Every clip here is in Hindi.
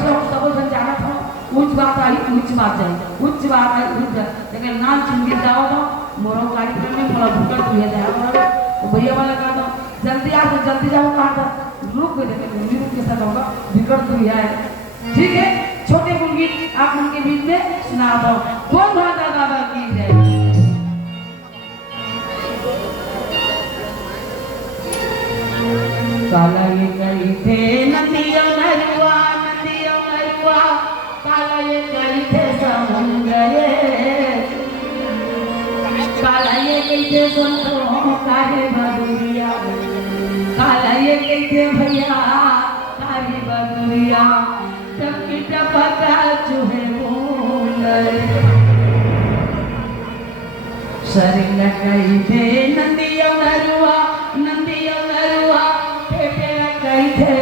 सब जाना था उच्च बात आई उच्च बात जाए उच्च बात आई उच्च लेकिन नाम चिंगी जाओ तो मोरो कार्यक्रम में मोला भूकर तू है जाओ तो भैया वाला कहा था जल्दी आ तो जल्दी जाओ कहा था रुक गए लेकिन रुक के साथ होगा भूकर तू है ठीक है छोटे गुणगीत आप उनके बीच में सुना दो कौन भाषा बाबा की जय काला ये कई थे नदियों नरुआ काला ये कई थे समुद्र काला ये कई थे संतों काले बदुरिया काला ये कई थे भैया काली बदुरिया टपकी टपका चूहे बोले शरीर कई थे नदियों नरुआ कई थे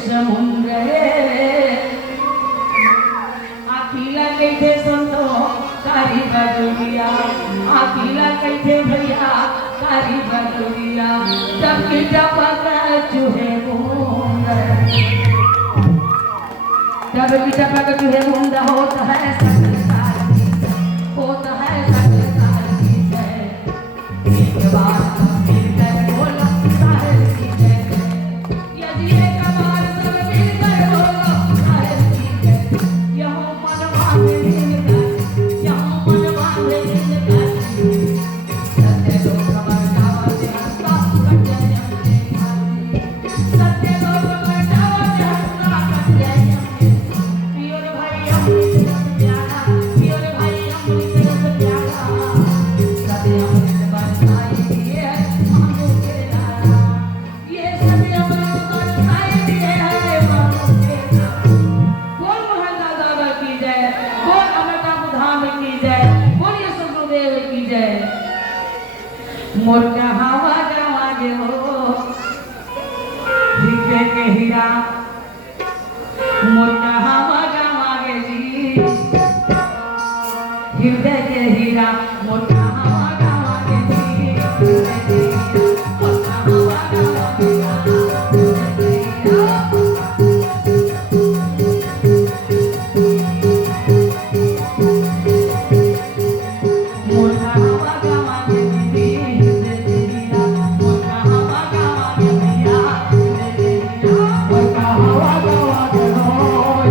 समुद्र अकेला कई थे संतो कारी बदुरिया अकेला कई थे भैया कारी बदुरिया टपकी टपका चूहे बूंद टपकी टपका चूहे बूंद होता है संसार होता है संसार की जय एक बार मोरका हवा गवा गे हो हृदय के हीरा मोरका हवा गवा गे जी हृदय के हीरा मोरका हवा गवा गे जी मोरका हवा गवा गे Oh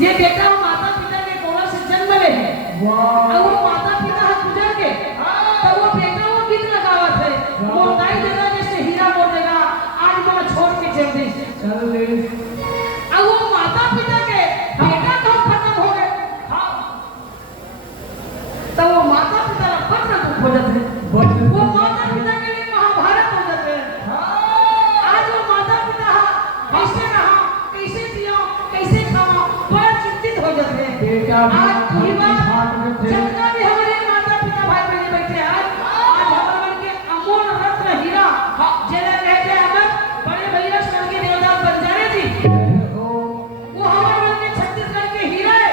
ये बेटा वो माता पिता के कोल से जन्म ले है। वाह। और वो माता पिता गुजर के तो वो बेटा वो गीत लगावत है, मोटाई देगा जैसे हीरा मोड़ देगा, आज मैं छोड़ के चल दे। चल दे। अब वो माता पिता के बेटा कब खत्म हो गए, तो वो माता पिता का पत्र दुख हो जाते हैं। वो माता पिता के लिए महाभारत हो जाते हैं। आज वो माता पिता कैसे रहा, कैसे जिया, कैसे खावा, बड़ा चिंतित हो जाते हैं। बेटा आज जितना भी हमारे माता पिता भाई बहन बैठे हैं, आज हमारे मन के अमूल रत्न हीरा जेला कहते हैं हमें बड़े भैया स्वर्गीय देवदास बंजारे जी, वो हमारे मन के छत्तीसगढ़ के हीरा है,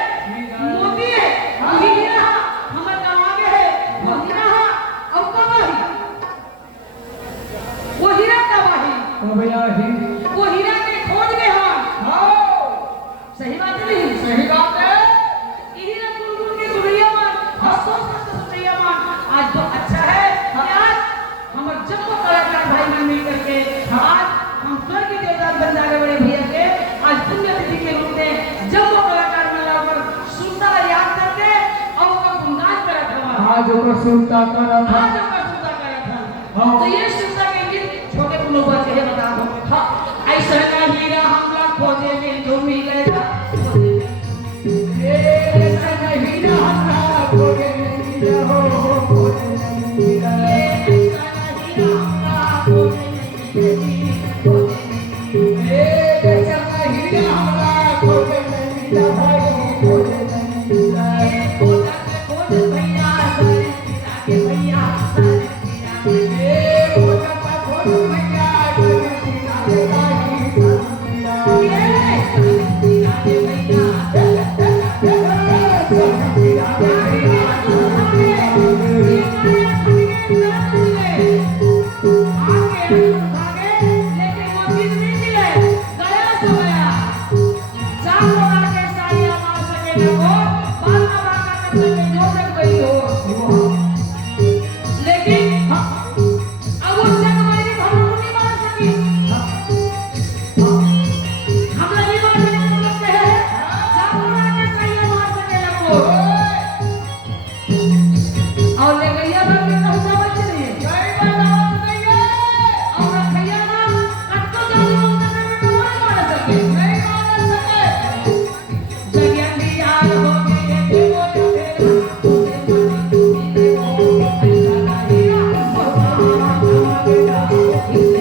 मोती है, वही हीरा हमारे गाँव आगे है, वो हीरा और कबाही, वो हीरा कबाही, वो हीरा के खोज में हम। सही बात है नहीं? सही बात है। हीरा गुरगुर के गुड़िया मान, हंसो हंसो गुड़िया मान। आज तो अच्छा है कि आज हमारे जम्मू कलाकार भाई बहन मिल करके आज हम स्वर्गीय देवदास बंजारे बड़े भैया के आज पुण्यतिथि के रूप में जम्मू कलाकार मेला पर सुनता याद करके और उनका गुणगान करा था। आज वो सुनता करा था। आज उनका सुनता करा था। तो ये सुनता के गीत छोटे पुलों पर कहे बता दो। हाँ, ऐसा का हीरा हमला खोजे में जो मिलेगा, ऐसा का हीरा हमला खोजे में मिला हो, खोजे में मिला। ऐसा का हीरा हमला खोजे में मिलेगा, ऐसा का हीरा हमला खोजे में मिला भाई, खोजे में मिला। खोजा के खोज भैया सारे पिता के भैया सारे पिता के खोजा का खोज भैया सारे पिता के भाई, सारे पिता के। Thank you.